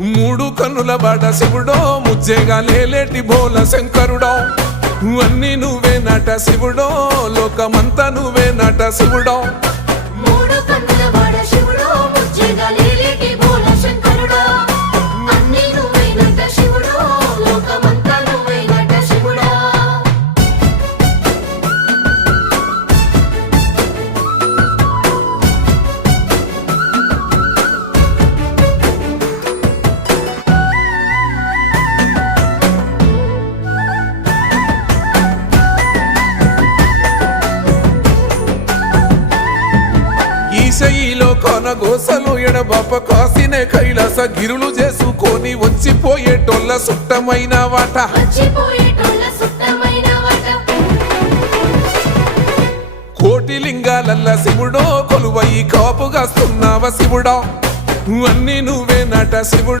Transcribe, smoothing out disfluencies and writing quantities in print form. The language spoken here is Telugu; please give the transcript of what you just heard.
మూడు కన్నుల బాట శివుడో ముజ్జేగా లేలేటి బోల శంకరుడో అన్నీ నువ్వే నట శివుడో లోకమంతా నువ్వే నట శివుడో మూడు కన్నుల బాట శివుడో ముజ్జేగా లేలేటి బోల శంకరుడో అన్నీ నువ్వే నట శివుడో లోకమంతా నువ్వే నట శివుడో ఈశయిలో కొనగోసలు ఎడబాప కాసినే కైలాస గిరులు చేసుకొని వచ్చిపోయేటోళ్ళ సుట్టమైన వాట వచ్చిపోయేటోళ్ళ సుట్టమైన వాట కోటి లింగాలల్ల శివుడో కొలువయి కాపుగాస్తున్నావ శివుడో అన్నీ నువ్వే నట శివుడు